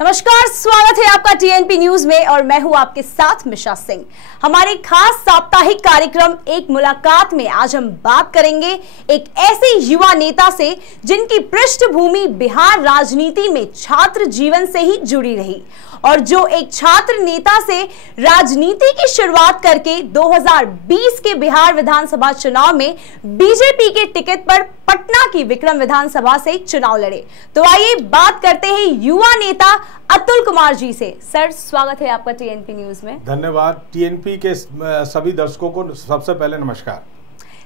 नमस्कार, स्वागत है आपका टीएनपी न्यूज में और मैं हूं आपके साथ मिशा सिंह। हमारे खास साप्ताहिक कार्यक्रम एक मुलाकात में आज हम बात करेंगे एक ऐसे युवा नेता से जिनकी पृष्ठभूमि बिहार राजनीति में छात्र जीवन से ही जुड़ी रही और जो एक छात्र नेता से राजनीति की शुरुआत करके 2020 के बिहार विधानसभा चुनाव में बीजेपी के टिकट पर पटना की विक्रम विधानसभा से चुनाव लड़े। तो आइए बात करते हैं युवा नेता अतुल कुमार जी से। सर, स्वागत है आपका टीएनपी न्यूज में। धन्यवाद। टीएनपी के सभी दर्शकों को सबसे पहले नमस्कार।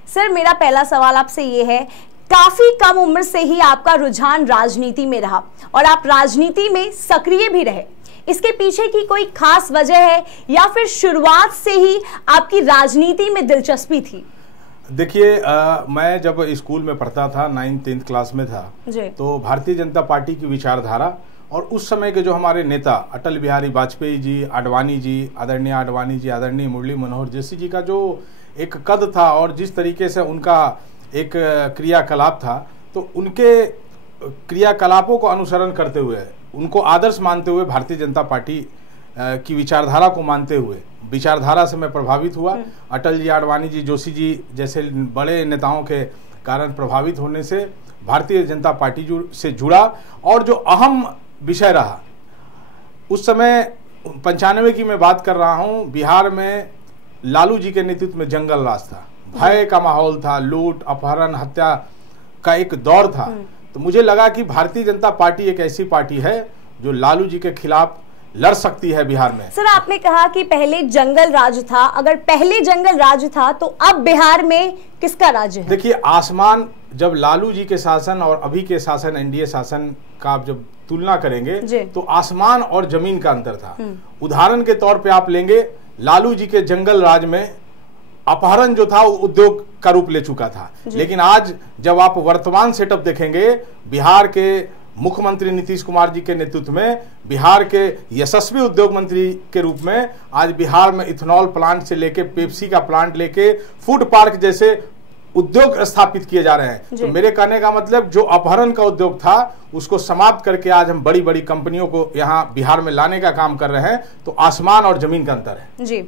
सर, मेरा पहला सवाल आपसे ये है, काफी कम उम्र से ही आपका रुझान राजनीति में रहा और आप राजनीति में सक्रिय भी रहे। इसके पीछे की कोई खास वजह है या फिर शुरुआत से ही आपकी राजनीति में दिलचस्पी थी? देखिए, मैं जब स्कूल में पढ़ता था, 9th-10th क्लास में था, तो भारतीय जनता पार्टी की विचारधारा और उस समय के जो हमारे नेता अटल बिहारी वाजपेयी जी, आडवाणी जी, आदरणीय आडवाणी जी, आदरणीय मुरली मनोहर जोशी जी का जो एक कद था और जिस तरीके से उनका एक क्रियाकलाप था, तो उनके क्रियाकलापों को अनुसरण करते हुए, उनको आदर्श मानते हुए, भारतीय जनता पार्टी की विचारधारा को मानते हुए विचारधारा से मैं प्रभावित हुआ। अटल जी, आडवाणी जी, जोशी जी जैसे बड़े नेताओं के कारण प्रभावित होने से भारतीय जनता पार्टी से जुड़ा और जो अहम विषय रहा उस समय 95 की मैं बात कर रहा हूं, बिहार में लालू जी के नेतृत्व में जंगल राज था, भय का माहौल था, लूट, अपहरण, हत्या का एक दौर था। तो मुझे लगा कि भारतीय जनता पार्टी एक ऐसी पार्टी है जो लालू जी के खिलाफ लड़ सकती है बिहार में। सर, आपने कहा कि पहले जंगल राज था, अगर पहले जंगल राज था तो अब बिहार में किसका राज है? देखिए, आसमान, जब लालू जी के शासन और अभी के शासन, एनडीए शासन का आप जब तुलना करेंगे तो आसमान और जमीन का अंतर था। उदाहरण के तौर पे आप लेंगे, लालू जी के जंगल राज में अपहरण जो था वो उद्योग का रूप ले चुका था, लेकिन आज जब आप वर्तमान सेटअप देखेंगे, बिहार के मुख्यमंत्री नीतीश कुमार जी के नेतृत्व में बिहार के यशस्वी उद्योग मंत्री के रूप में आज बिहार में इथेनॉल प्लांट से लेके पेप्सी का प्लांट लेके फूड पार्क जैसे उद्योग स्थापित किए जा रहे हैं। तो मेरे कहने का मतलब, जो अपहरण का उद्योग था उसको समाप्त करके आज हम बड़ी बड़ी कंपनियों को यहाँ बिहार में लाने का काम कर रहे हैं। तो आसमान और जमीन का अंतर है जी।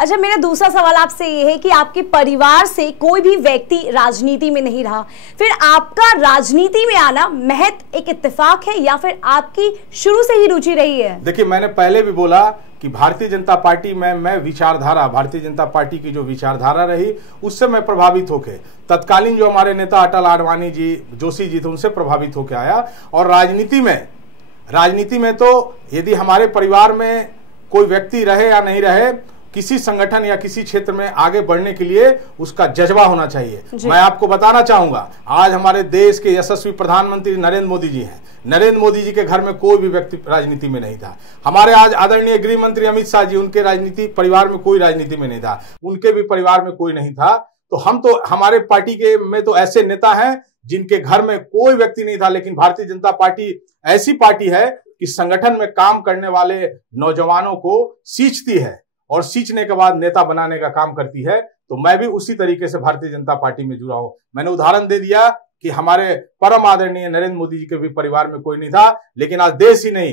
अच्छा, मेरा दूसरा सवाल आपसे ये है कि आपके परिवार से कोई भी व्यक्ति राजनीति में नहीं रहा, फिर आपका राजनीति में आना महज एक इत्तेफाक है या फिर आपकी शुरू से ही रुचि रही है? देखिए, मैंने पहले भी बोला कि भारतीय जनता पार्टी में मैं विचारधारा, भारतीय जनता पार्टी की जो विचारधारा रही उससे मैं प्रभावित होके, तत्कालीन जो हमारे नेता अटल, आडवाणी जी, जोशी जी थे, उनसे प्रभावित होके आया। और राजनीति में तो यदि हमारे परिवार में कोई व्यक्ति रहे या नहीं रहे, किसी संगठन या किसी क्षेत्र में आगे बढ़ने के लिए उसका जज्बा होना चाहिए। मैं आपको बताना चाहूंगा, आज हमारे देश के यशस्वी प्रधानमंत्री नरेंद्र मोदी जी हैं। नरेंद्र मोदी जी के घर में कोई भी व्यक्ति राजनीति में नहीं था। हमारे आज आदरणीय गृह मंत्री अमित शाह जी, उनके राजनीति परिवार में कोई राजनीति में नहीं था, उनके भी परिवार में कोई नहीं था। तो हमारे पार्टी के में तो ऐसे नेता हैं जिनके घर में कोई व्यक्ति नहीं था, लेकिन भारतीय जनता पार्टी ऐसी पार्टी है कि संगठन में काम करने वाले नौजवानों को सींचती है और सींचने के बाद नेता बनाने का काम करती है। तो मैं भी उसी तरीके से भारतीय जनता पार्टी में जुड़ा हूं। मैंने उदाहरण दे दिया कि हमारे परम आदरणीय नरेंद्र मोदी जी के भी परिवार में कोई नहीं था, लेकिन आज देश ही नहीं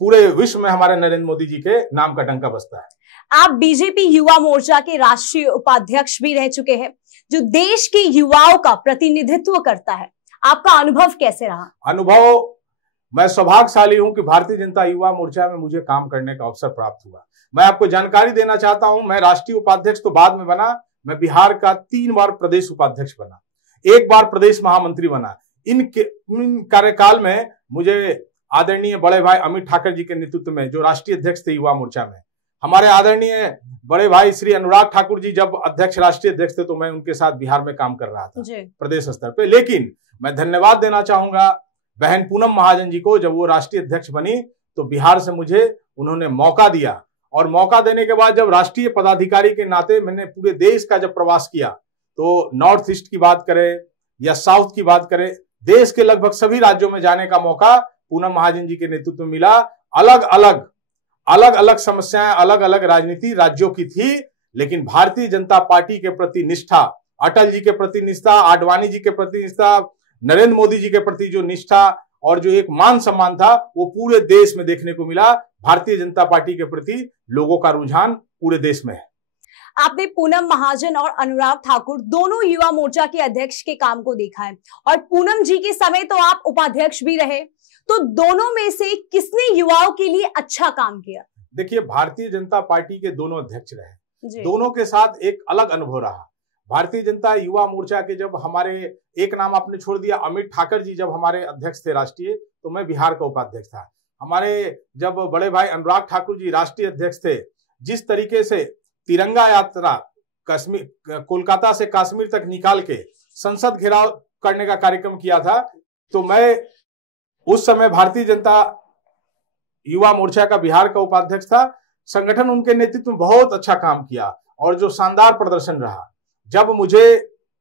पूरे विश्व में हमारे नरेंद्र मोदी जी के नाम का डंका बजता है। आप बीजेपी युवा मोर्चा के राष्ट्रीय उपाध्यक्ष भी रह चुके हैं, जो देश के युवाओं का प्रतिनिधित्व करता है। आपका अनुभव कैसे रहा? अनुभव, मैं सौभाग्यशाली हूं कि भारतीय जनता युवा मोर्चा में मुझे काम करने का अवसर प्राप्त हुआ। मैं आपको जानकारी देना चाहता हूं, मैं राष्ट्रीय उपाध्यक्ष तो बाद में बना, मैं बिहार का 3 बार प्रदेश उपाध्यक्ष बना, 1 बार प्रदेश महामंत्री बना। इन कार्यकाल में मुझे आदरणीय बड़े भाई अमित ठाकर जी के नेतृत्व में, जो राष्ट्रीय अध्यक्ष थे युवा मोर्चा में, हमारे आदरणीय बड़े भाई श्री अनुराग ठाकुर जी जब राष्ट्रीय अध्यक्ष थे, तो मैं उनके साथ बिहार में काम कर रहा था प्रदेश स्तर पे। लेकिन मैं धन्यवाद देना चाहूंगा बहन पूनम महाजन जी को, जब वो राष्ट्रीय अध्यक्ष बनी तो बिहार से मुझे उन्होंने मौका दिया और मौका देने के बाद जब राष्ट्रीय पदाधिकारी के नाते मैंने पूरे देश का जब प्रवास किया, तो नॉर्थ ईस्ट की बात करें या साउथ की बात करें, देश के लगभग सभी राज्यों में जाने का मौका पूनम महाजन जी के नेतृत्व में मिला। अलग अलग समस्याएं, अलग अलग राजनीति राज्यों की थी, लेकिन भारतीय जनता पार्टी के प्रति निष्ठा, अटल जी के प्रति निष्ठा, आडवाणी जी के प्रति निष्ठा, नरेंद्र मोदी जी के प्रति जो निष्ठा और जो एक मान सम्मान था वो पूरे देश में देखने को मिला। भारतीय जनता पार्टी के प्रति लोगों का रुझान पूरे देश में है। आपने पूनम महाजन और अनुराग ठाकुर दोनों युवा मोर्चा के अध्यक्ष के काम को देखा है और पूनम जी के समय तो आप उपाध्यक्ष भी रहे, तो दोनों में से किसने युवाओं के लिए अच्छा काम किया? देखिए, भारतीय जनता पार्टी के दोनों अध्यक्ष रहे, जी। दोनों के साथ एक अलग अनुभव रहा। भारतीय जनता युवा मोर्चा के जब हमारे एक नाम आपने छोड़ दिया, अमित ठाकर जी जब हमारे अध्यक्ष थे राष्ट्रीय, तो मैं बिहार का उपाध्यक्ष था। हमारे जब बड़े भाई अनुराग ठाकुर जी राष्ट्रीय अध्यक्ष थे, जिस तरीके से तिरंगा यात्रा कश्मीर, कोलकाता से कश्मीर तक निकाल के संसद घेराव करने का कार्यक्रम किया था, तो मैं उस समय भारतीय जनता युवा मोर्चा का बिहार का उपाध्यक्ष था। संगठन उनके नेतृत्व में बहुत अच्छा काम किया और जो शानदार प्रदर्शन रहा। जब मुझे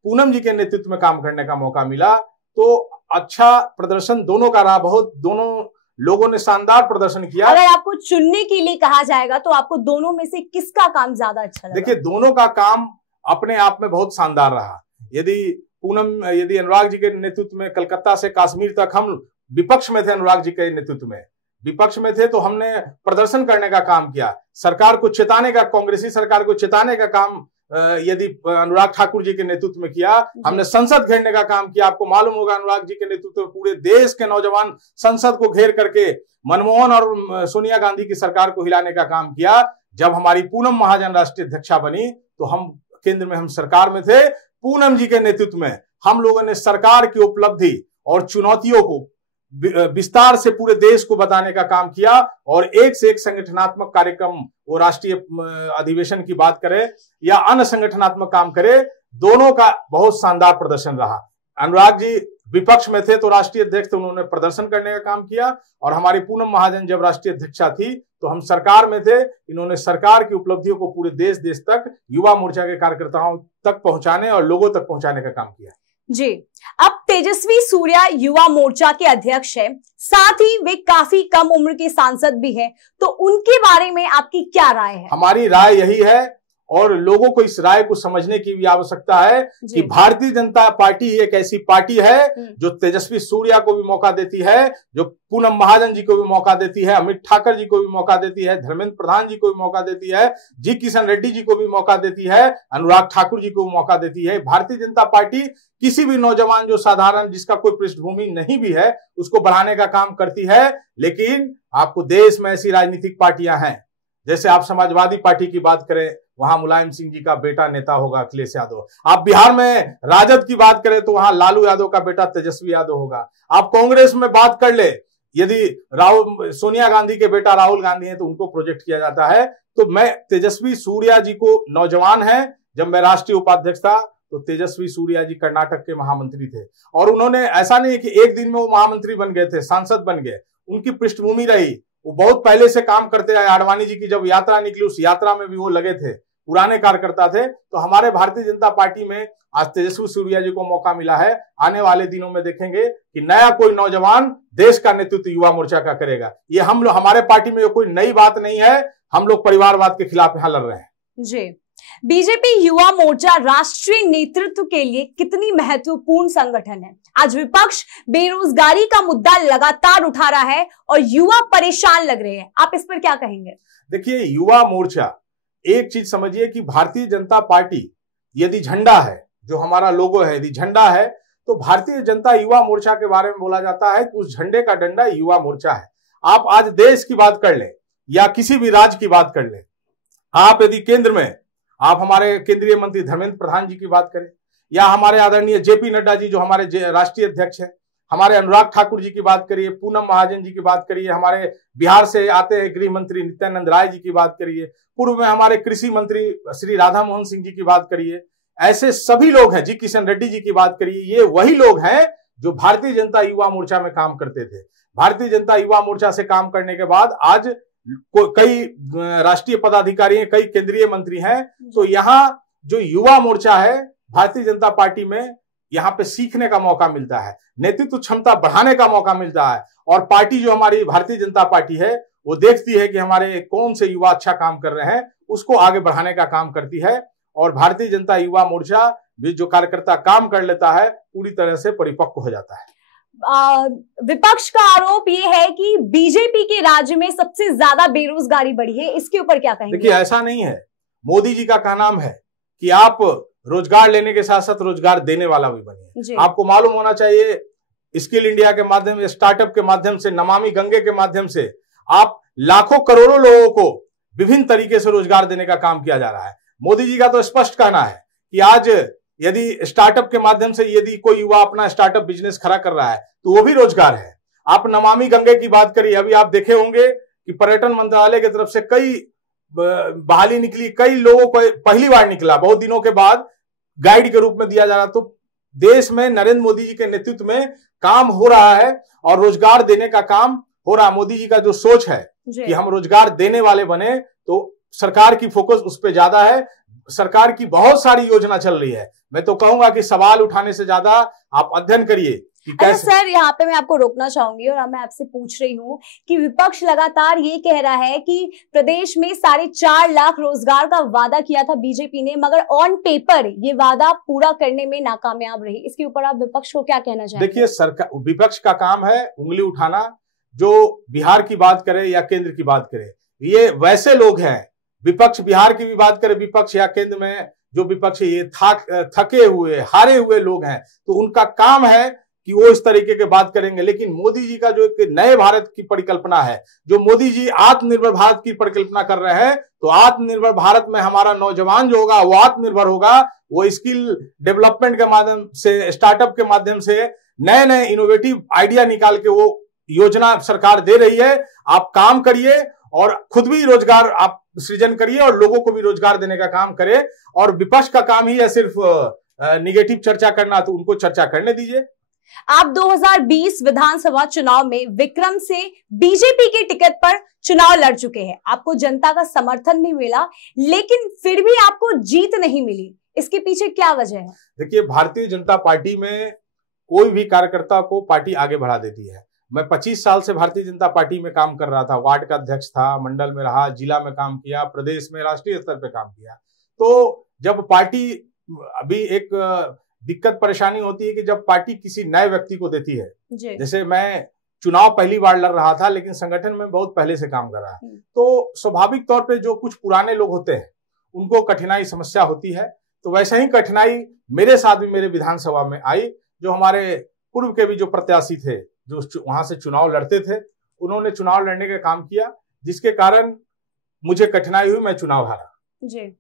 पूनम जी के नेतृत्व में काम करने का मौका मिला तो अच्छा प्रदर्शन दोनों का रहा, बहुत दोनों लोगों ने शानदार प्रदर्शन किया। अगर आपको चुनने के लिए कहा जाएगा तो आपको दोनों में से किसका काम ज्यादा अच्छा लगा? देखिए, दोनों का काम अपने आप में बहुत शानदार रहा। यदि अनुराग जी के नेतृत्व में कलकत्ता से कश्मीर तक हम विपक्ष में थे, अनुराग जी के नेतृत्व में विपक्ष में थे, तो हमने प्रदर्शन करने का काम किया, सरकार को चेताने का, कांग्रेसी सरकार को चेताने का काम यदि अनुराग ठाकुर जी के नेतृत्व में किया। हमने संसद घेरने का काम किया। आपको मालूम होगा, अनुराग जी के नेतृत्व में पूरे देश के नौजवान संसद को घेर करके मनमोहन और सोनिया गांधी की सरकार को हिलाने का काम किया। जब हमारी पूनम महाजन राष्ट्रीय अध्यक्षा बनी तो हम केंद्र में, हम सरकार में थे, पूनम जी के नेतृत्व में हम लोगों ने सरकार की उपलब्धि और चुनौतियों को विस्तार से पूरे देश को बताने का काम किया और एक से एक संगठनात्मक कार्यक्रम, वो राष्ट्रीय अधिवेशन की बात करें या अन्य संगठनात्मक काम करे, दोनों का बहुत शानदार प्रदर्शन रहा। अनुराग जी विपक्ष में थे तो राष्ट्रीय अध्यक्ष थे, उन्होंने प्रदर्शन करने का काम किया, और हमारी पूनम महाजन जब राष्ट्रीय अध्यक्षा थी तो हम सरकार में थे, इन्होंने सरकार की उपलब्धियों को पूरे देश तक युवा मोर्चा के कार्यकर्ताओं तक पहुंचाने और लोगों तक पहुंचाने का काम किया। जी, अब तेजस्वी सूर्या युवा मोर्चा के अध्यक्ष है, साथ ही वे काफी कम उम्र के सांसद भी हैं, तो उनके बारे में आपकी क्या राय है? हमारी राय यही है और लोगों को इस राय को समझने की भी आवश्यकता है कि भारतीय जनता पार्टी एक ऐसी पार्टी है जो तेजस्वी सूर्या को भी मौका देती है, जो पूनम महाजन जी को भी मौका देती है, अमित ठाकर जी को भी मौका देती है, धर्मेंद्र प्रधान जी को भी मौका देती है, जी किशन रेड्डी जी को भी मौका देती है, अनुराग ठाकुर जी को भी मौका देती है। भारतीय जनता पार्टी किसी भी नौजवान जो साधारण, जिसका कोई पृष्ठभूमि नहीं भी है, उसको बढ़ाने का काम करती है। लेकिन आपको देश में ऐसी राजनीतिक पार्टियां हैं, जैसे आप समाजवादी पार्टी की बात करें, वहां मुलायम सिंह जी का बेटा नेता होगा अखिलेश यादव। आप बिहार में राजद की बात करें तो वहां लालू यादव का बेटा तेजस्वी यादव होगा। आप कांग्रेस में बात कर ले, यदि सोनिया गांधी के बेटा राहुल गांधी हैं तो उनको प्रोजेक्ट किया जाता है। तो मैं तेजस्वी सूर्या जी को, नौजवान है, जब मैं राष्ट्रीय उपाध्यक्ष था तो तेजस्वी सूर्या जी कर्नाटक के महामंत्री थे और उन्होंने, ऐसा नहीं कि एक दिन में वो महामंत्री बन गए थे, सांसद बन गए, उनकी पृष्ठभूमि रही, वो बहुत पहले से काम करते आए। आडवाणी जी की जब यात्रा निकली उस यात्रा में भी वो लगे थे, पुराने कार्यकर्ता थे। तो हमारे भारतीय जनता पार्टी में आज तेजस्वी सूर्या जी को मौका मिला है। आने वाले दिनों में देखेंगे कि नया कोई नौजवान देश का नेतृत्व युवा मोर्चा का करेगा। ये हम लोग, हमारे पार्टी में कोई नई बात नहीं है, हम लोग परिवारवाद के खिलाफ यहाँ लड़ रहे हैं। जी, बीजेपी युवा मोर्चा राष्ट्रीय नेतृत्व के लिए कितनी महत्वपूर्ण संगठन है? आज विपक्ष बेरोजगारी का मुद्दा लगातार उठा रहा है और युवा परेशान लग रहे हैं, आप इस पर क्या कहेंगे? देखिए, युवा मोर्चा, एक चीज समझिए कि भारतीय जनता पार्टी यदि झंडा है, जो हमारा लोगो है, यदि झंडा है, तो भारतीय जनता युवा मोर्चा के बारे में बोला जाता है कि उस झंडे का डंडा युवा मोर्चा है। आप आज देश की बात कर ले या किसी भी राज्य की बात कर ले, आप यदि केंद्र में आप हमारे केंद्रीय मंत्री धर्मेंद्र प्रधान जी की बात करें या हमारे आदरणीय जेपी नड्डा जी जो हमारे राष्ट्रीय अध्यक्ष हैं, हमारे अनुराग ठाकुर जी की बात करिए, पूनम महाजन जी की बात करिए, हमारे बिहार से आते हैं गृह मंत्री नित्यानंद राय जी की बात करिए, पूर्व में हमारे कृषि मंत्री श्री राधा मोहन सिंह जी की बात करिए, ऐसे सभी लोग हैं, जी किशन रेड्डी जी की बात करिए, ये वही लोग हैं जो भारतीय जनता युवा मोर्चा में काम करते थे। भारतीय जनता युवा मोर्चा से काम करने के बाद आज कई राष्ट्रीय पदाधिकारी हैं, कई केंद्रीय मंत्री हैं। तो यहाँ जो युवा मोर्चा है भारतीय जनता पार्टी में, यहाँ पे सीखने का मौका मिलता है, नेतृत्व क्षमता बढ़ाने का मौका मिलता है, और पार्टी जो हमारी भारतीय जनता पार्टी है वो देखती है कि हमारे कौन से युवा अच्छा काम कर रहे हैं, उसको आगे बढ़ाने का काम करती है। और भारतीय जनता युवा मोर्चा भी जो कार्यकर्ता काम कर लेता है पूरी तरह से परिपक्व हो जाता है। विपक्ष का आरोप ये है कि बीजेपी के राज्य में सबसे ज्यादा बेरोजगारी बढ़ी है, इसके ऊपर क्या कहेंगे? देखिए, ऐसा नहीं है। मोदी जी का कहना है कि आप रोजगार लेने के साथ साथ रोजगार देने वाला भी बनिए। आपको मालूम होना चाहिए, स्किल इंडिया के माध्यम से, स्टार्टअप के माध्यम से, नमामि गंगे के माध्यम से आप लाखों करोड़ों लोगों को विभिन्न तरीके से रोजगार देने का काम किया जा रहा है। मोदी जी का तो स्पष्ट कहना है कि आज यदि स्टार्टअप के माध्यम से यदि कोई युवा अपना स्टार्टअप बिजनेस खड़ा कर रहा है तो वो भी रोजगार है। आप नमामि गंगे की बात करिए, अभी आप देखे होंगे कि पर्यटन मंत्रालय की तरफ से कई बहाली निकली, कई लोगों को पहली बार निकला, बहुत दिनों के बाद गाइड के रूप में दिया जा रहा। तो देश में नरेंद्र मोदी जी के नेतृत्व में काम हो रहा है और रोजगार देने का काम हो रहा है। मोदी जी का जो सोच है कि हम रोजगार देने वाले बने, तो सरकार की फोकस उस पर ज्यादा है। सरकार की बहुत सारी योजना चल रही है। मैं तो कहूंगा कि सवाल उठाने से ज्यादा आप अध्ययन करिए कि कैसे। सर, यहाँ पे मैं आपको रोकना चाहूंगी और मैं आपसे पूछ रही हूँ कि विपक्ष लगातार ये कह रहा है कि प्रदेश में 4.5 लाख रोजगार का वादा किया था बीजेपी ने, मगर ऑन पेपर ये वादा पूरा करने में नाकामयाब रही। इसके ऊपर आप विपक्ष को क्या कहना चाहेंगे? देखिए, सरकार, विपक्ष का काम है उंगली उठाना, जो बिहार की बात करे या केंद्र की बात करे। ये वैसे लोग हैं, विपक्ष बिहार की भी बात करे विपक्ष या केंद्र में जो विपक्ष है, ये थके हुए हारे हुए लोग हैं। तो उनका काम है कि वो इस तरीके के बात करेंगे। लेकिन मोदी जी का जो एक नए भारत की परिकल्पना है, जो मोदी जी आत्मनिर्भर भारत की परिकल्पना कर रहे हैं, तो आत्मनिर्भर भारत में हमारा नौजवान जो होगा वो आत्मनिर्भर होगा। वो स्किल डेवलपमेंट के माध्यम से, स्टार्टअप के माध्यम से नए नए इनोवेटिव आइडिया निकाल के वो योजना सरकार दे रही है। आप काम करिए और खुद भी रोजगार आप सृजन करिए और लोगों को भी रोजगार देने का काम करे। और विपक्ष का काम ही है सिर्फ निगेटिव चर्चा करना, तो उनको चर्चा करने दीजिए। आप 2020 विधानसभा चुनाव में विक्रम से बीजेपी के टिकट पर चुनाव लड़ चुके हैं। आपको जनता का समर्थन भी मिला, लेकिन फिर भी आपको जीत नहीं मिली। इसके पीछे क्या वजह है? देखिए, भारतीय जनता पार्टी में कोई भी कार्यकर्ता को पार्टी आगे बढ़ा देती है। मैं 25 साल से भारतीय जनता पार्टी में काम कर रहा था। वार्ड का अध्यक्ष था, मंडल में रहा, जिला में काम किया, प्रदेश में राष्ट्रीय स्तर पे काम किया। तो जब पार्टी, अभी एक दिक्कत परेशानी होती है कि जब पार्टी किसी नए व्यक्ति को देती है, जैसे मैं चुनाव पहली बार लड़ रहा था लेकिन संगठन में बहुत पहले से काम कर रहा है, तो स्वाभाविक तौर पे जो कुछ पुराने लोग होते हैं उनको कठिनाई समस्या होती है। तो वैसे ही कठिनाई मेरे साथ भी मेरे विधानसभा में आई। जो हमारे पूर्व के भी जो प्रत्याशी थे, जो वहां से चुनाव लड़ते थे, उन्होंने चुनाव लड़ने का काम किया, जिसके कारण मुझे कठिनाई हुई, मैं चुनाव हारा। जी,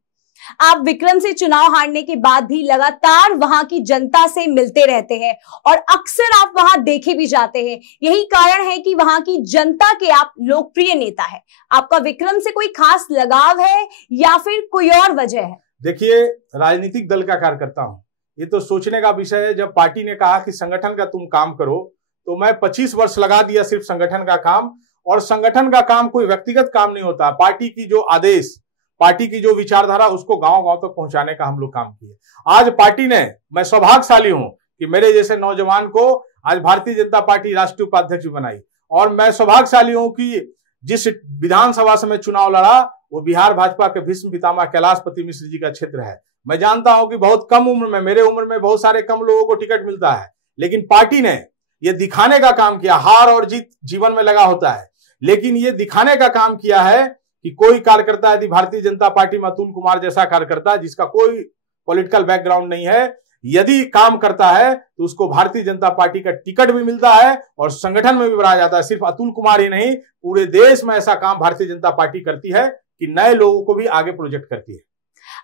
आप विक्रम से चुनाव हारने के बाद भी लगातार वहां की जनता से मिलते रहते हैं और अक्सर आप वहां देखे भी जाते हैं। यही कारण है कि वहां की जनता के आप लोकप्रिय नेता है। आपका विक्रम से कोई खास लगाव है या फिर कोई और वजह है? देखिए, राजनीतिक दल का कार्यकर्ता हूं, ये तो सोचने का विषय है। जब पार्टी ने कहा कि संगठन का तुम काम करो, तो मैं 25 वर्ष लगा दिया सिर्फ संगठन का काम। और संगठन का काम कोई व्यक्तिगत काम नहीं होता। पार्टी की जो आदेश, पार्टी की जो विचारधारा, उसको गांव गांव तक पहुंचाने का हम लोग काम किए। आज पार्टी ने, मैं सौभाग्यशाली हूं कि मेरे जैसे नौजवान को आज भारतीय जनता पार्टी राष्ट्रीय उपाध्यक्ष बनाई। और मैं सौभाग्यशाली हूं कि जिस विधानसभा से मैं चुनाव लड़ा, वो बिहार भाजपा के भीष्म पितामह कैलाशपति मिश्र जी का क्षेत्र है। मैं जानता हूं कि बहुत कम उम्र में, मेरे उम्र में बहुत सारे कम लोगों को टिकट मिलता है, लेकिन पार्टी ने ये दिखाने का काम किया। हार और जीत जीवन में लगा होता है, लेकिन ये दिखाने का काम किया है कि कोई कार्यकर्ता यदि भारतीय जनता पार्टी में अतुल कुमार जैसा कार्यकर्ता, जिसका कोई पॉलिटिकल बैकग्राउंड नहीं है, यदि काम करता है तो उसको भारतीय जनता पार्टी का टिकट भी मिलता है और संगठन में भी बढ़ाया जाता है। सिर्फ अतुल कुमार ही नहीं, पूरे देश में ऐसा काम भारतीय जनता पार्टी करती है कि नए लोगों को भी आगे प्रोजेक्ट करती है।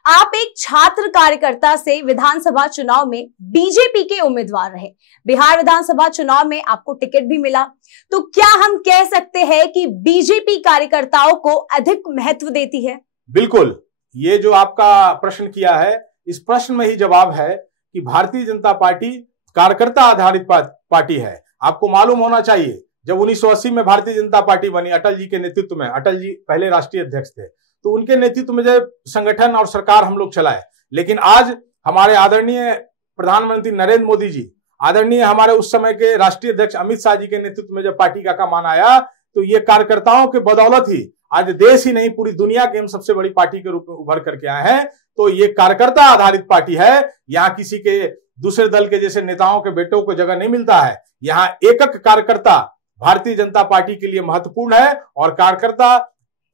आप एक छात्र कार्यकर्ता से विधानसभा चुनाव में बीजेपी के उम्मीदवार रहे। बिहार विधानसभा चुनाव में आपको टिकट भी मिला। तो क्या हम कह सकते हैं कि बीजेपी कार्यकर्ताओं को अधिक महत्व देती है? बिल्कुल। ये जो आपका प्रश्न किया है, इस प्रश्न में ही जवाब है कि भारतीय जनता पार्टी कार्यकर्ता आधारित पार्टी है। आपको मालूम होना चाहिए, जब 1980 में भारतीय जनता पार्टी बनी अटल जी के नेतृत्व में, अटल जी पहले राष्ट्रीय अध्यक्ष थे, तो उनके नेतृत्व में जब संगठन और सरकार हम लोग चलाए। लेकिन आज हमारे आदरणीय प्रधानमंत्री नरेंद्र मोदी जी, आदरणीय हमारे उस समय के राष्ट्रीय अध्यक्ष अमित शाह जी के नेतृत्व में जब पार्टी का कमान आया, तो ये कार्यकर्ताओं के बदौलत ही आज देश ही नहीं पूरी दुनिया के हम सबसे बड़ी पार्टी के रूप में उभर करके आए हैं। तो ये कार्यकर्ता आधारित पार्टी है। यहाँ किसी के दूसरे दल के जैसे नेताओं के बेटों को जगह नहीं मिलता है। यहाँ एक एक कार्यकर्ता भारतीय जनता पार्टी के लिए महत्वपूर्ण है और कार्यकर्ता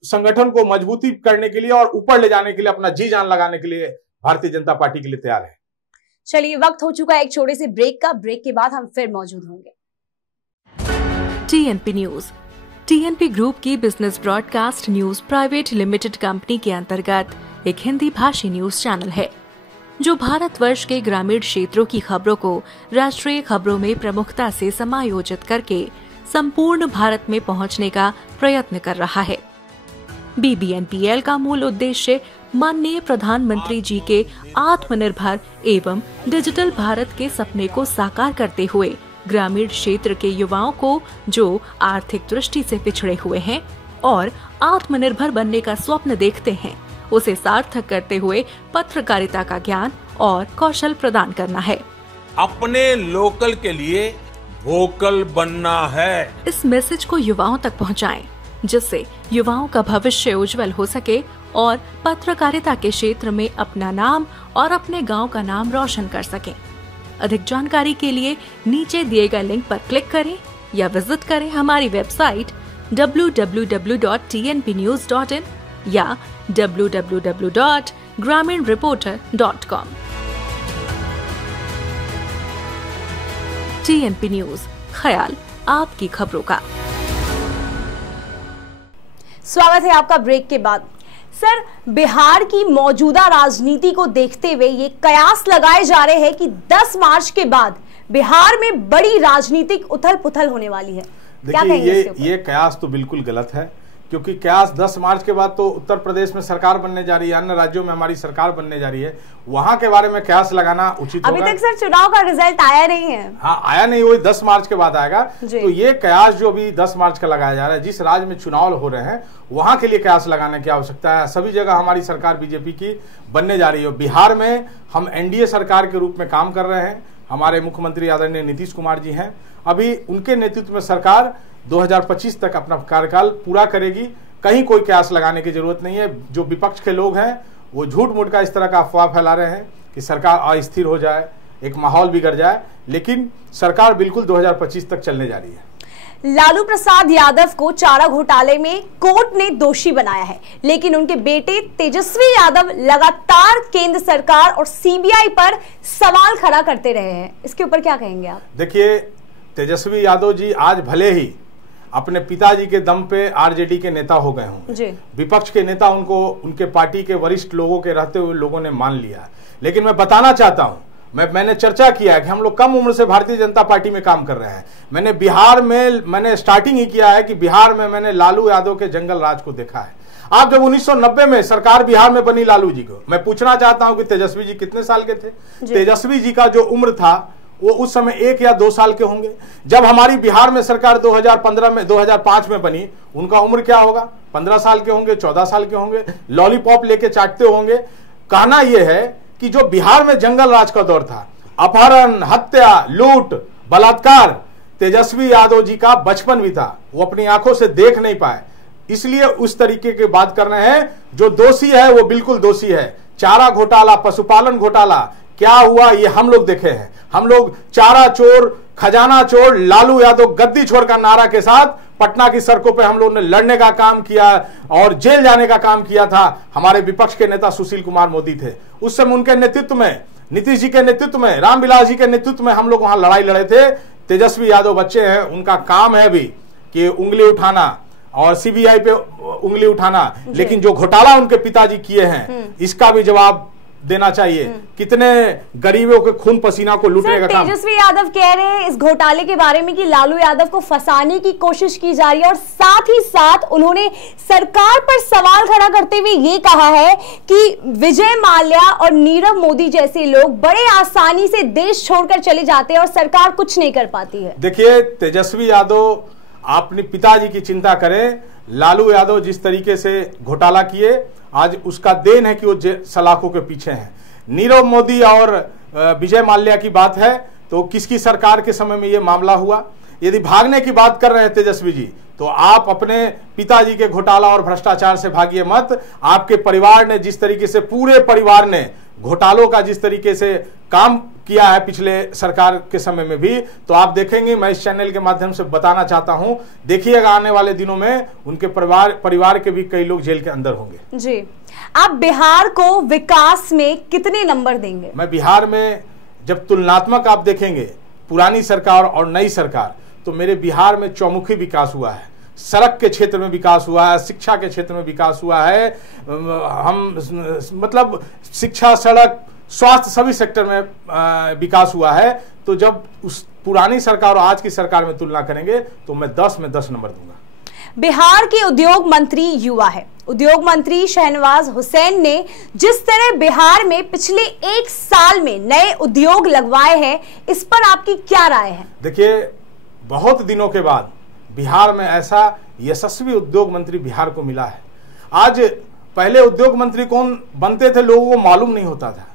संगठन को मजबूती करने के लिए और ऊपर ले जाने के लिए अपना जी जान लगाने के लिए भारतीय जनता पार्टी के लिए तैयार है। चलिए, वक्त हो चुका है एक छोटे से ब्रेक का। ब्रेक के बाद हम फिर मौजूद होंगे। टीएनपी न्यूज, टीएनपी ग्रुप की business broadcast news private limited company के अंतर्गत एक हिंदी भाषी न्यूज चैनल है जो भारतवर्ष के ग्रामीण क्षेत्रों की खबरों को राष्ट्रीय खबरों में प्रमुखता से समायोजित करके संपूर्ण भारत में पहुंचने का प्रयत्न कर रहा है। BBNPL का मूल उद्देश्य माननीय प्रधानमंत्री जी के आत्मनिर्भर एवं डिजिटल भारत के सपने को साकार करते हुए ग्रामीण क्षेत्र के युवाओं को जो आर्थिक दृष्टि से पिछड़े हुए हैं और आत्मनिर्भर बनने का स्वप्न देखते हैं, उसे सार्थक करते हुए पत्रकारिता का ज्ञान और कौशल प्रदान करना है। अपने लोकल के लिए वोकल बनना है। इस मैसेज को युवाओं तक पहुंचाएं, जिससे युवाओं का भविष्य उज्जवल हो सके और पत्रकारिता के क्षेत्र में अपना नाम और अपने गांव का नाम रोशन कर सकें। अधिक जानकारी के लिए नीचे दिए गए लिंक पर क्लिक करें या विजिट करें हमारी वेबसाइट www.tnpnews.in या www.graminreporter.com। TNP न्यूज, ख्याल आपकी खबरों का। स्वागत है आपका ब्रेक के बाद। सर, बिहार की मौजूदा राजनीति को देखते हुए ये कयास लगाए जा रहे हैं कि 10 मार्च के बाद बिहार में बड़ी राजनीतिक उथल पुथल होने वाली है। क्या कहेंगे? ये कयास तो बिल्कुल गलत है, क्योंकि कयास 10 मार्च के बाद तो उत्तर प्रदेश में सरकार बनने जा रही है, अन्य राज्यों में हमारी सरकार बनने जा रही है, वहां के बारे में कयास लगाना उचित होगा। अभी तक सर चुनाव का रिजल्ट आया नहीं है। हाँ, आया नहीं, वही 10 मार्च के बाद आएगा। तो ये कयास जो अभी 10 मार्च का लगाया जा रहा है, जिस राज्य में चुनाव हो रहे हैं वहां के लिए कयास लगाने की आवश्यकता है। सभी जगह हमारी सरकार बीजेपी की बनने जा रही है। बिहार में हम एनडीए सरकार के रूप में काम कर रहे हैं। हमारे मुख्यमंत्री आदरणीय नीतीश कुमार जी हैं। अभी उनके नेतृत्व में सरकार 2025 तक अपना कार्यकाल पूरा करेगी। कहीं कोई कयास लगाने की जरूरत नहीं है। जो विपक्ष के लोग हैं वो झूठ मूठ का इस तरह का अफवाह फैला रहे हैं कि सरकार अस्थिर हो जाए, एक माहौल बिगड़ जाए, लेकिन सरकार बिल्कुल 2025 तक चलने जा रही है। लालू प्रसाद यादव को चारा घोटाले में कोर्ट ने दोषी बनाया है, लेकिन उनके बेटे तेजस्वी यादव लगातार केंद्र सरकार और सीबीआई पर सवाल खड़ा करते रहे हैं। इसके ऊपर क्या कहेंगे आप? देखिए, तेजस्वी यादव जी आज भले ही अपने पिताजी के दम पे आरजेडी के नेता हो गए होंगे, विपक्ष के नेता उनको उनके पार्टी के वरिष्ठ लोगों के रहते हुए लोगों ने मान लिया, लेकिन मैं बताना चाहता हूं, मैंने चर्चा किया है कि हम लोग कम उम्र से भारतीय जनता पार्टी में काम कर रहे हैं। मैंने बिहार में मैंने स्टार्टिंग ही किया है कि बिहार में मैंने लालू यादव के जंगल राज को देखा है। आप जब 1990 में सरकार बिहार में बनी लालू जी को, मैं पूछना चाहता हूं कि तेजस्वी जी कितने साल के थे? तेजस्वी जी का जो उम्र था वो उस समय 1 या 2 साल के होंगे। जब हमारी बिहार में सरकार 2005 में बनी, उनका उम्र क्या होगा? 15 साल के होंगे, 14 साल के होंगे, लॉलीपॉप लेके चाटते होंगे। कहना यह है कि जो बिहार में जंगल राज का दौर था, अपहरण, हत्या, लूट, बलात्कार, तेजस्वी यादव जी का बचपन भी था, वो अपनी आंखों से देख नहीं पाए, इसलिए उस तरीके की बात कर रहे हैं। जो दोषी है वो बिल्कुल दोषी है। चारा घोटाला, पशुपालन घोटाला क्या हुआ ये हम लोग देखे हैं। हम लोग चारा चोर, खजाना चोर, लालू यादव गद्दी छोड़ का नारा के साथ पटना की सड़कों पे हम लोगों ने लड़ने का काम किया और जेल जाने का काम किया था। हमारे विपक्ष के नेता सुशील कुमार मोदी थे, उस समय उनके नेतृत्व में, नीतीश जी के नेतृत्व में, रामविलास जी के नेतृत्व में हम लोग वहां लड़ाई लड़े थे। तेजस्वी यादव बच्चे हैं, उनका काम है भी कि उंगली उठाना और सीबीआई पे उंगली उठाना, लेकिन जो घोटाला उनके पिताजी किए हैं इसका भी जवाब देना चाहिए। कितने गरीबों के खून पसीना को लूटने का काम। तेजस्वी यादव कह रहे हैं इस घोटाले के बारे में कि लालू यादव को फंसाने की कोशिश की जा रही है, और साथ ही साथ उन्होंने सरकार पर सवाल खड़ा करते हुए ये कहा है कि विजय माल्या और नीरव मोदी जैसे लोग बड़े आसानी से देश छोड़कर चले जाते हैं और सरकार कुछ नहीं कर पाती है। देखिए, तेजस्वी यादव अपने पिताजी की चिंता करें। लालू यादव जिस तरीके से घोटाला किए, आज उसका देन है कि वो सलाखों के पीछे हैं। नीरव मोदी और विजय माल्या की बात है तो किसकी सरकार के समय में ये मामला हुआ? यदि भागने की बात कर रहे हैं तेजस्वी जी, तो आप अपने पिताजी के घोटाला और भ्रष्टाचार से भागिए मत। आपके परिवार ने जिस तरीके से, पूरे परिवार ने घोटालों का जिस तरीके से काम किया है पिछले सरकार के समय में भी, तो आप देखेंगे, मैं इस चैनल के माध्यम से बताना चाहता हूं, देखिएगा आने वाले दिनों में उनके परिवार के भी कई लोग जेल के अंदर होंगे। जी, आप बिहार को विकास में कितने नंबर देंगे? मैं बिहार में जब तुलनात्मक आप देखेंगे पुरानी सरकार और नई सरकार, तो मेरे बिहार में चौमुखी विकास हुआ है। सड़क के क्षेत्र में विकास हुआ है, शिक्षा के क्षेत्र में विकास हुआ है, हम मतलब शिक्षा, सड़क, स्वास्थ्य सभी सेक्टर में विकास हुआ है। तो जब उस पुरानी सरकार और आज की सरकार में तुलना करेंगे तो मैं 10 में 10 नंबर दूंगा। बिहार के उद्योग मंत्री युवा है। उद्योग मंत्री शहनवाज हुसैन ने जिस तरह बिहार में पिछले 1 साल में नए उद्योग लगवाए हैं, इस पर आपकी क्या राय है? देखिए, बहुत दिनों के बाद बिहार में ऐसा यशस्वी उद्योग मंत्री बिहार को मिला है। आज पहले उद्योग मंत्री कौन बनते थे लोगों को मालूम नहीं होता था,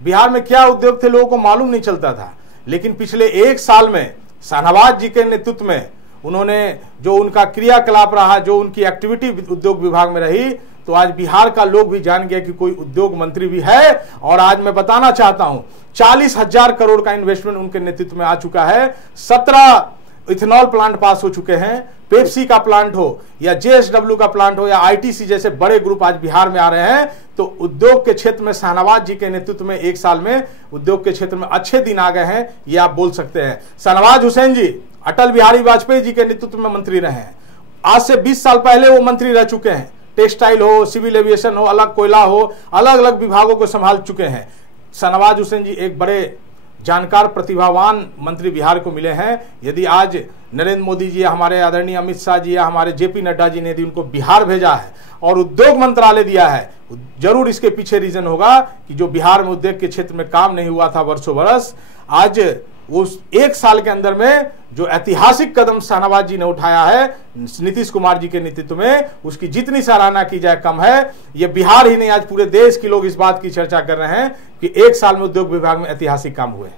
बिहार में क्या उद्योग थे लोगों को मालूम नहीं चलता था। लेकिन पिछले 1 साल में शहनवाज जी के नेतृत्व में उन्होंने जो उनका क्रियाकलाप रहा, जो उनकी एक्टिविटी उद्योग विभाग में रही, तो आज बिहार का लोग भी जान गया कि कोई उद्योग मंत्री भी है। और आज मैं बताना चाहता हूं 40,000 करोड़ का इन्वेस्टमेंट उनके नेतृत्व में आ चुका है। 17 इथेनॉल प्लांट पास हो चुके हैं। पेप्सी का प्लांट हो या जेएसडब्ल्यू का प्लांट हो या आईटीसी जैसे बड़े ग्रुप आज बिहार में आ रहे हैं। तो उद्योग के क्षेत्र में शहनवाज जी के नेतृत्व में 1 साल में उद्योग के क्षेत्र में अच्छे दिन आ गए हैं, ये आप बोल सकते हैं। शहनवाज हुसैन जी अटल बिहारी वाजपेयी जी के नेतृत्व में मंत्री रहे हैं। आज से 20 साल पहले वो मंत्री रह चुके हैं। टेक्सटाइल हो, सिविल एविएशन हो, अलग कोयला हो, अलग अलग विभागों को संभाल चुके हैं। शहनवाज हुसैन जी एक बड़े जानकार प्रतिभावान मंत्री बिहार को मिले हैं। यदि आज नरेंद्र मोदी जी या हमारे आदरणीय अमित शाह जी या हमारे जेपी नड्डा जी ने यदि उनको बिहार भेजा है और उद्योग मंत्रालय दिया है, जरूर इसके पीछे रीजन होगा कि जो बिहार में उद्योग के क्षेत्र में काम नहीं हुआ था वर्षों बरस, आज उस 1 साल के अंदर में जो ऐतिहासिक कदम शहनवाज जी ने उठाया है नीतीश कुमार जी के नेतृत्व में, उसकी जितनी सराहना की जाए कम है। ये बिहार ही नहीं, आज पूरे देश के लोग इस बात की चर्चा कर रहे हैं कि 1 साल में उद्योग विभाग में ऐतिहासिक काम हुए।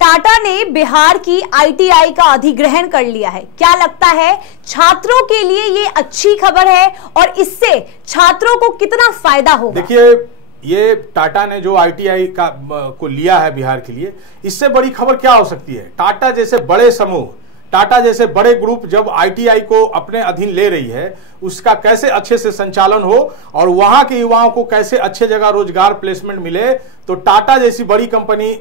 टाटा ने बिहार की आईटीआई का अधिग्रहण कर लिया है। क्या लगता है छात्रों के लिए ये अच्छी खबर है और इससे छात्रों को कितना फायदा होगा? देखिए, ये टाटा ने जो आईटीआई को लिया है बिहार के लिए, इससे बड़ी खबर क्या हो सकती है? टाटा जैसे बड़े समूह, टाटा जैसे बड़े ग्रुप जब आईटीआई को अपने अधीन ले रही है, उसका कैसे अच्छे से संचालन हो और वहां के युवाओं को कैसे अच्छे जगह रोजगार प्लेसमेंट मिले। तो टाटा जैसी बड़ी कंपनी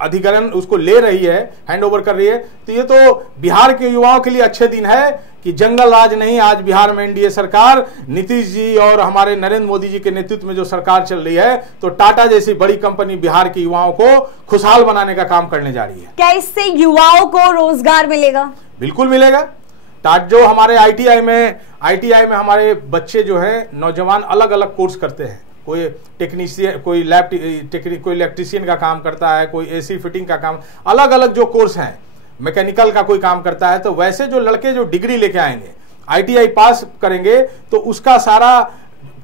अधिग्रहण उसको ले रही है, हैंड ओवर कर रही है, तो ये तो बिहार के युवाओं के लिए अच्छे दिन है कि जंगल राज नहीं, आज बिहार में एनडीए सरकार, नीतीश जी और हमारे नरेंद्र मोदी जी के नेतृत्व में जो सरकार चल रही है, तो टाटा जैसी बड़ी कंपनी बिहार के युवाओं को खुशहाल बनाने का काम करने जा रही है। क्या इससे युवाओं को रोजगार मिलेगा? बिल्कुल मिलेगा। जो हमारे आईटीआई में हमारे बच्चे जो है नौजवान अलग अलग कोर्स करते हैं। कोई टेक्नीशियन, कोई कोई इलेक्ट्रीशियन का काम करता है, कोई एसी फिटिंग का काम, अलग अलग जो कोर्स हैं, मैकेनिकल का कोई काम करता है। तो वैसे जो लड़के जो डिग्री लेके आएंगे, आईटीआई पास करेंगे, तो उसका सारा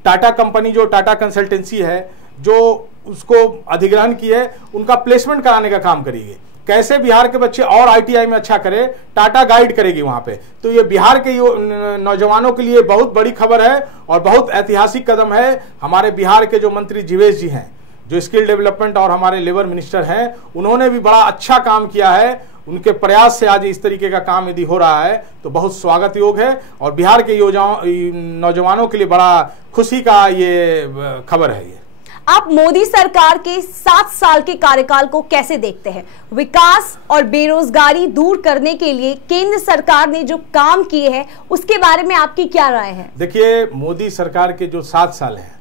टाटा कंपनी जो टाटा कंसल्टेंसी है जो उसको अधिग्रहण की है, उनका प्लेसमेंट कराने का काम करेगी। कैसे बिहार के बच्चे और आईटीआई में अच्छा करें, टाटा गाइड करेगी वहां पे। तो ये बिहार के नौजवानों के लिए बहुत बड़ी खबर है और बहुत ऐतिहासिक कदम है। हमारे बिहार के जो मंत्री जीवेश जी हैं, जो स्किल डेवलपमेंट और हमारे लेबर मिनिस्टर हैं, उन्होंने भी बड़ा अच्छा काम किया है। उनके प्रयास से आज इस तरीके का काम यदि हो रहा है तो बहुत स्वागत योग्य है और बिहार के नौजवानों के लिए बड़ा खुशी का ये खबर है। ये आप मोदी सरकार के 7 साल के कार्यकाल को कैसे देखते हैं? विकास और बेरोजगारी दूर करने के लिए केंद्र सरकार ने जो काम किए हैं उसके बारे में आपकी क्या राय है? देखिए, मोदी सरकार के जो 7 साल हैं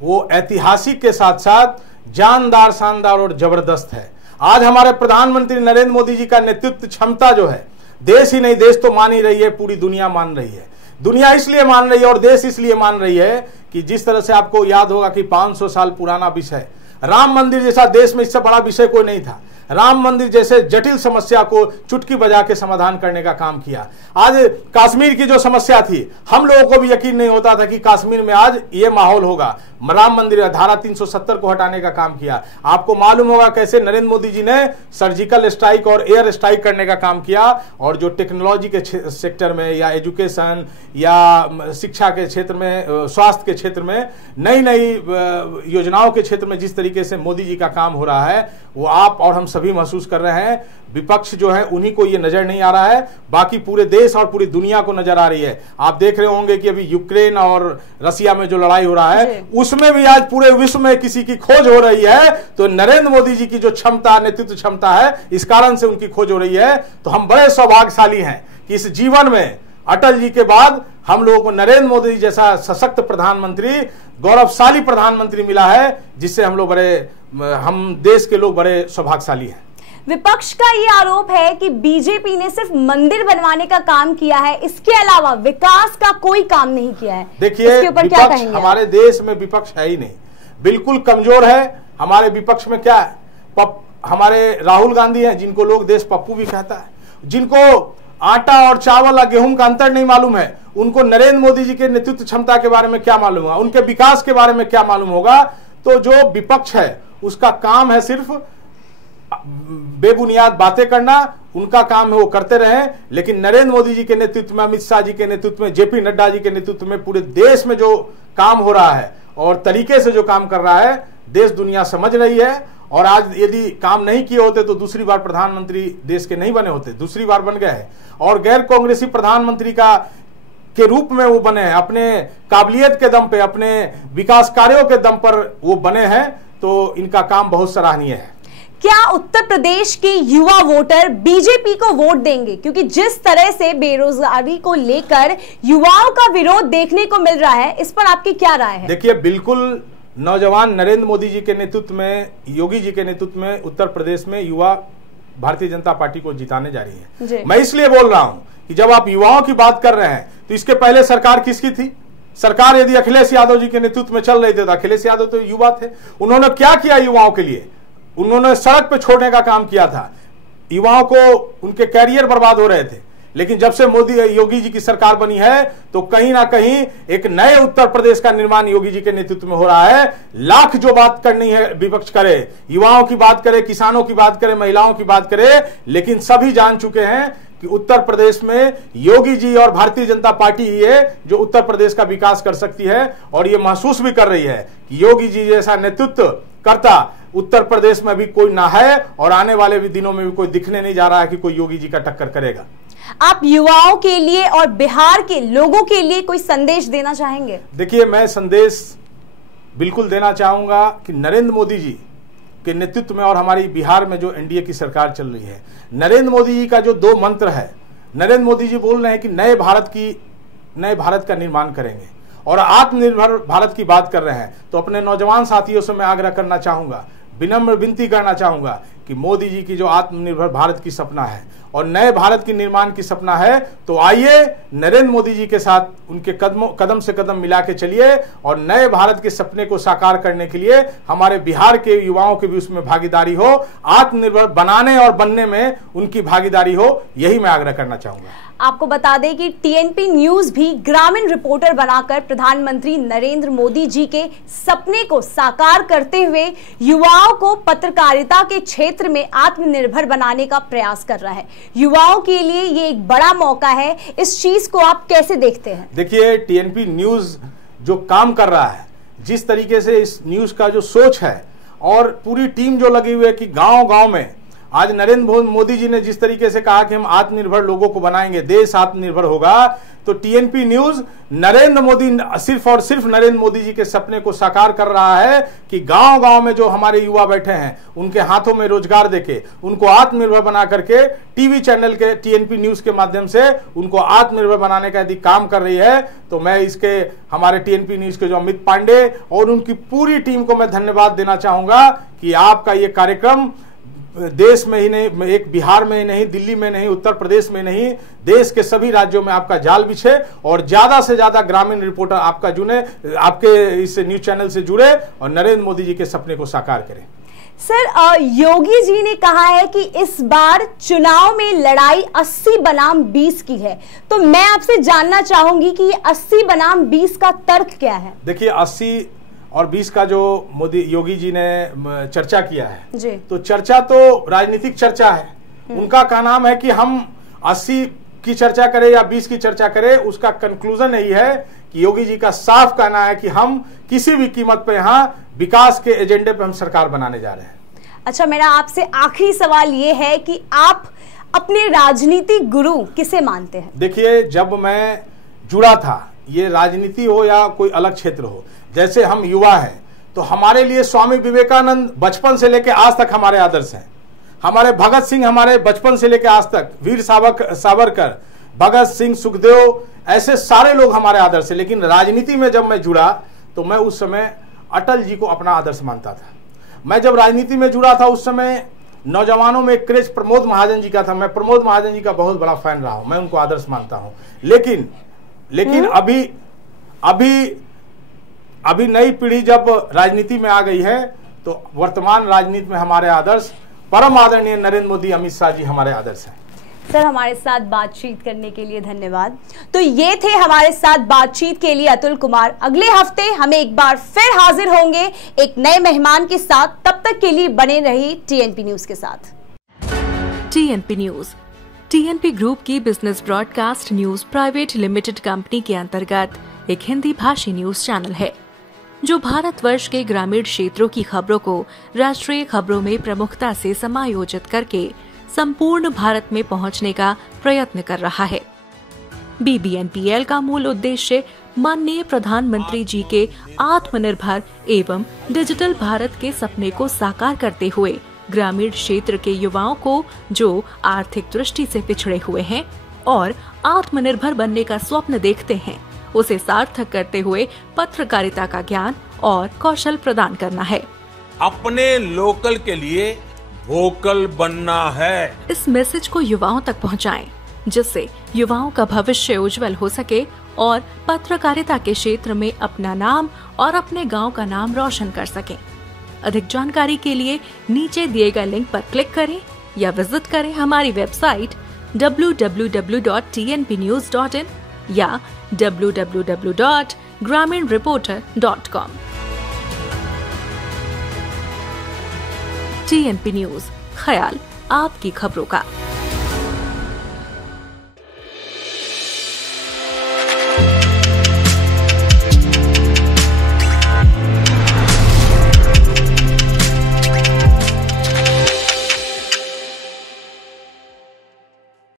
वो ऐतिहासिक के साथ साथ जानदार, शानदार और जबरदस्त है। आज हमारे प्रधानमंत्री नरेंद्र मोदी जी का नेतृत्व क्षमता जो है, देश ही नहीं, देश तो मान ही रही है, पूरी दुनिया मान रही है। दुनिया इसलिए मान रही है और देश इसलिए मान रही है कि जिस तरह से आपको याद होगा कि 500 साल पुराना विषय राम मंदिर जैसा देश में इससे बड़ा विषय कोई नहीं था। राम मंदिर जैसे जटिल समस्या को चुटकी बजा के समाधान करने का काम किया। आज कश्मीर की जो समस्या थी, हम लोगों को भी यकीन नहीं होता था कि कश्मीर में आज ये माहौल होगा। राम मंदिर धारा 370 को हटाने का काम किया। आपको मालूम होगा कैसे नरेंद्र मोदी जी ने सर्जिकल स्ट्राइक और एयर स्ट्राइक करने का काम किया, और जो टेक्नोलॉजी के सेक्टर में या एजुकेशन या शिक्षा के क्षेत्र में, स्वास्थ्य के क्षेत्र में, नई नई योजनाओं के क्षेत्र में जिस तरीके से मोदी जी का काम हो रहा है वो आप और हम सभी महसूस कर रहे हैं। विपक्ष जो है उन्हीं को ये नजर नहीं आ रहा है, बाकी पूरे देश और पूरी दुनिया को नजर आ रही है। आप देख रहे होंगे कि अभी यूक्रेन और रसिया में जो लड़ाई हो रहा है उसमें भी आज पूरे विश्व में किसी की खोज हो रही है, तो नरेंद्र मोदी जी की जो क्षमता, नेतृत्व क्षमता है, इस कारण से उनकी खोज हो रही है। तो हम बड़े सौभाग्यशाली हैं कि इस जीवन में अटल जी के बाद हम लोगों को नरेंद्र मोदी जी जैसा सशक्त प्रधानमंत्री, गौरवशाली प्रधानमंत्री मिला है, जिससे हम देश के लोग बड़े सौभाग्यशाली हैं। विपक्ष का ये आरोप है कि बीजेपी ने सिर्फ मंदिर बनवाने का काम किया है, इसके अलावा विकास का कोई काम नहीं किया है। देखिए, विपक्ष हमारे देश में विपक्ष है ही नहीं, बिल्कुल कमजोर है। हमारे विपक्ष में क्या है, हमारे राहुल गांधी हैं, जिनको लोग देश पप्पू भी कहता है, जिनको आटा और चावल और गेहूं का अंतर नहीं मालूम है, उनको नरेंद्र मोदी जी के नेतृत्व क्षमता के बारे में क्या मालूम होगा, उनके विकास के बारे में क्या मालूम होगा। तो जो विपक्ष है उसका काम है सिर्फ बेबुनियाद बातें करना, उनका काम है वो करते रहें। लेकिन नरेंद्र मोदी जी के नेतृत्व में, अमित शाह जी के नेतृत्व में, जेपी नड्डा जी के नेतृत्व में पूरे देश में जो काम हो रहा है और तरीके से जो काम कर रहा है, देश दुनिया समझ रही है। और आज यदि काम नहीं किए होते तो दूसरी बार प्रधानमंत्री देश के नहीं बने होते, दूसरी बार बन गए हैं, और गैर कांग्रेसी प्रधानमंत्री के रूप में वो बने हैं, अपने काबिलियत के दम पे, अपने विकास कार्यों के दम पर वो बने हैं। तो इनका काम बहुत सराहनीय है। क्या उत्तर प्रदेश के युवा वोटर बीजेपी को वोट देंगे? क्योंकि जिस तरह से बेरोजगारी को लेकर युवाओं का विरोध देखने को मिल रहा है, इस पर आपकी क्या राय है? देखिए, बिल्कुल नौजवान नरेंद्र मोदी जी के नेतृत्व में, योगी जी के नेतृत्व में उत्तर प्रदेश में युवा भारतीय जनता पार्टी को जिताने जा रही है। मैं इसलिए बोल रहा हूं कि जब आप युवाओं की बात कर रहे हैं तो इसके पहले सरकार किसकी थी? सरकार यदि अखिलेश यादव जी के नेतृत्व में चल रही थी तो अखिलेश यादव तो युवा थे। उन्होंने क्या किया युवाओं के लिए? उन्होंने सड़क पे छोड़ने का काम किया था। युवाओं को उनके कैरियर बर्बाद हो रहे थे। लेकिन जब से योगी जी की सरकार बनी है तो कहीं ना कहीं एक नए उत्तर प्रदेश का निर्माण योगी जी के नेतृत्व में हो रहा है। लाख जो बात करनी है विपक्ष करे, युवाओं की बात करे, किसानों की बात करे, महिलाओं की बात करे, लेकिन सभी जान चुके हैं कि उत्तर प्रदेश में योगी जी और भारतीय जनता पार्टी ही है जो उत्तर प्रदेश का विकास कर सकती है। और ये महसूस भी कर रही है कि योगी जी जैसा नेतृत्व करता उत्तर प्रदेश में भी कोई ना है, और आने वाले भी दिनों में भी कोई दिखने नहीं जा रहा है कि कोई योगी जी का टक्कर करेगा। आप युवाओं के लिए और बिहार के लोगों के लिए कोई संदेश देना चाहेंगे? देखिए, मैं संदेश बिल्कुल देना चाहूंगा कि नरेंद्र मोदी जी के नेतृत्व में और हमारी बिहार में जो एनडीए की सरकार चल रही है, नरेंद्र मोदी जी का जो 2 मंत्र है, नरेंद्र मोदी जी बोल रहे हैं कि नए भारत का निर्माण करेंगे और आत्मनिर्भर भारत की बात कर रहे हैं। तो अपने नौजवान साथियों से मैं आग्रह करना चाहूंगा, विनम्र विनती करना चाहूंगा कि मोदी जी की जो आत्मनिर्भर भारत की सपना है और नए भारत की निर्माण की सपना है, तो आइए नरेंद्र मोदी जी के साथ उनके कदम से कदम मिला के चलिए और नए भारत के सपने को साकार करने के लिए हमारे बिहार के युवाओं की भी उसमें भागीदारी हो, आत्मनिर्भर बनाने और बनने में उनकी भागीदारी हो, यही मैं आग्रह करना चाहूंगा। आपको बता दें कि टीएनपी न्यूज भी ग्रामीण रिपोर्टर बनाकर प्रधानमंत्री नरेंद्र मोदी जी के सपने को साकार करते हुए युवाओं को पत्रकारिता के क्षेत्र में आत्मनिर्भर बनाने का प्रयास कर रहा है। युवाओं के लिए ये एक बड़ा मौका है, इस चीज को आप कैसे देखते हैं? देखिए, टीएनपी न्यूज जो काम कर रहा है, जिस तरीके से इस न्यूज का जो सोच है और पूरी टीम जो लगी हुई है कि गांव-गांव में आज नरेंद्र मोदी जी ने जिस तरीके से कहा कि हम आत्मनिर्भर लोगों को बनाएंगे, देश आत्मनिर्भर होगा, तो टीएनपी न्यूज नरेंद्र मोदी सिर्फ और सिर्फ नरेंद्र मोदी जी के सपने को साकार कर रहा है कि गांव-गांव में जो हमारे युवा बैठे हैं उनके हाथों में रोजगार देके उनको आत्मनिर्भर बना करके टीवी चैनल के टीएनपी न्यूज के माध्यम से उनको आत्मनिर्भर बनाने का यदि काम कर रही है, तो मैं इसके हमारे टीएनपी न्यूज के जो अमित पांडे और उनकी पूरी टीम को मैं धन्यवाद देना चाहूंगा कि आपका ये कार्यक्रम देश में ही नहीं, एक बिहार में ही नहीं, दिल्ली में नहीं, उत्तर प्रदेश में नहीं, देश के सभी राज्यों में आपका जाल बिछे और ज्यादा से ज्यादा ग्रामीण रिपोर्टर आपका जुड़े, आपके इस न्यूज चैनल से जुड़े और नरेंद्र मोदी जी के सपने को साकार करें। सर, योगी जी ने कहा है कि इस बार चुनाव में लड़ाई 80 बनाम 20 की है, तो मैं आपसे जानना चाहूंगी कि 80 बनाम 20 का तर्क क्या है? देखिए, 80 और 20 का जो मोदी योगी जी ने चर्चा किया है जी। तो चर्चा तो राजनीतिक चर्चा है। उनका का नाम है कि हम 80 की चर्चा करें या 20 की चर्चा करें, उसका कंक्लूजन यही है कि योगी जी का साफ कहना है कि हम किसी भी कीमत पे यहाँ विकास के एजेंडे पे हम सरकार बनाने जा रहे हैं। अच्छा, मेरा आपसे आखिरी सवाल ये है कि आप अपने राजनीतिक गुरु किसे मानते हैं? देखिए, जब मैं जुड़ा था, ये राजनीति हो या कोई अलग क्षेत्र हो, जैसे हम युवा हैं तो हमारे लिए स्वामी विवेकानंद बचपन से लेकर आज तक हमारे आदर्श हैं। हमारे भगत सिंह हमारे बचपन से लेकर आज तक, वीर सावरकर, भगत सिंह, सुखदेव, ऐसे सारे लोग हमारे आदर्श हैं। लेकिन राजनीति में जब मैं जुड़ा तो मैं उस समय अटल जी को अपना आदर्श मानता था। मैं जब राजनीति में जुड़ा था उस समय नौजवानों में एक क्रेज प्रमोद महाजन जी का था। मैं प्रमोद महाजन जी का बहुत बड़ा फैन रहा हूं, मैं उनको आदर्श मानता हूं। लेकिन अभी नई पीढ़ी जब राजनीति में आ गई है तो वर्तमान राजनीति में हमारे आदर्श परम आदरणीय नरेंद्र मोदी, अमित शाह जी हमारे आदर्श हैं। सर, हमारे साथ बातचीत करने के लिए धन्यवाद। तो ये थे हमारे साथ बातचीत के लिए अतुल कुमार। अगले हफ्ते हम एक बार फिर हाजिर होंगे एक नए मेहमान के साथ। तब तक के लिए बने रहिए टीएनपी न्यूज के साथ। टीएनपी न्यूज टीएनपी ग्रुप की business broadcast news private limited company के अंतर्गत एक हिंदी भाषी न्यूज चैनल है जो भारतवर्ष के ग्रामीण क्षेत्रों की खबरों को राष्ट्रीय खबरों में प्रमुखता से समायोजित करके संपूर्ण भारत में पहुंचने का प्रयत्न कर रहा है। BBNPL का मूल उद्देश्य माननीय प्रधानमंत्री जी के आत्मनिर्भर एवं डिजिटल भारत के सपने को साकार करते हुए ग्रामीण क्षेत्र के युवाओं को जो आर्थिक दृष्टि से पिछड़े हुए हैं और आत्मनिर्भर बनने का स्वप्न देखते हैं, उसे सार्थक करते हुए पत्रकारिता का ज्ञान और कौशल प्रदान करना है। अपने लोकल के लिए वोकल बनना है। इस मैसेज को युवाओं तक पहुंचाएं, जिससे युवाओं का भविष्य उज्जवल हो सके और पत्रकारिता के क्षेत्र में अपना नाम और अपने गांव का नाम रोशन कर सकें। अधिक जानकारी के लिए नीचे दिए गए लिंक पर क्लिक करें या विजिट करें हमारी वेबसाइट www.tnpnews.in या www.graminreporter.com। TNP न्यूज, ख्याल आपकी खबरों का।